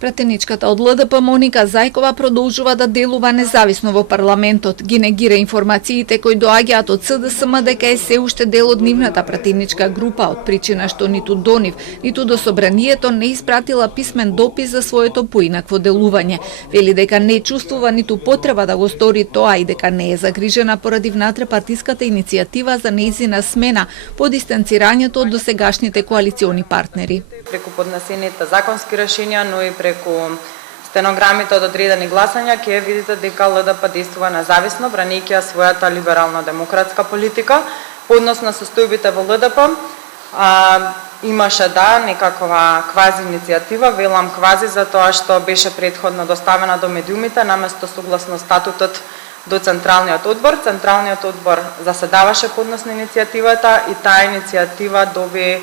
Пратеничката од ЛДП Моника Зајкова продолжува да делува независно во парламентот. Ги негира информациите кои доаѓаат од СДСМ дека е се уште дел од нивната пратеничка група, од причина што ниту до нив, ниту до собранието не испратила писмен допис за своето поинакво делување. Вели дека не чувствува ниту потреба да го стори тоа и дека не е загрижена поради внатре-партиската иницијатива за нејзина смена по дистанцирањето од досегашните коалициони партнери. Преку поднесените законски решенија, но и преку стенограмите од одредени гласања, ќе видите дека ЛДП действува независно, бранејќи ја својата либерално-демократска политика. По однос на состојбите во ЛДП, имаше некаква квази иницијатива, велам квази затоа што беше претходно доставена до медиумите, наместо согласно статутот до Централниот одбор. Централниот одбор заседаваше по однос на иницијативата и таа иницијатива доби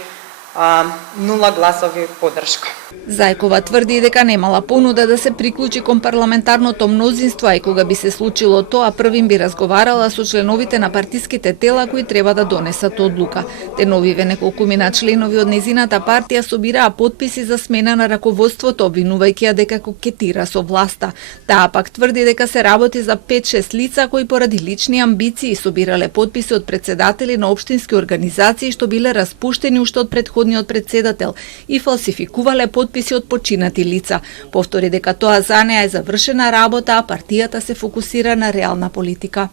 0 гласови поддршка. Зајкова тврди дека немала понуда да се приклучи кон парламентарното мнозинство, и кога би се случило тоа, првим би разговарала со членовите на партиските тела кои треба да донесат одлука. Деновиве неколкумина членови од незината партија собираа потписи за смена на раководството, обвинувајќи ја дека кокетира со власта. Таа пак тврди дека се работи за 5-6 лица кои поради лични амбиции собирале потписи од председатели на општински организации што биле распуштени уште од претходниот председател и фалсификувале потписи од починати лица. Повтори дека тоа за неа е завршена работа, а партијата се фокусира на реална политика.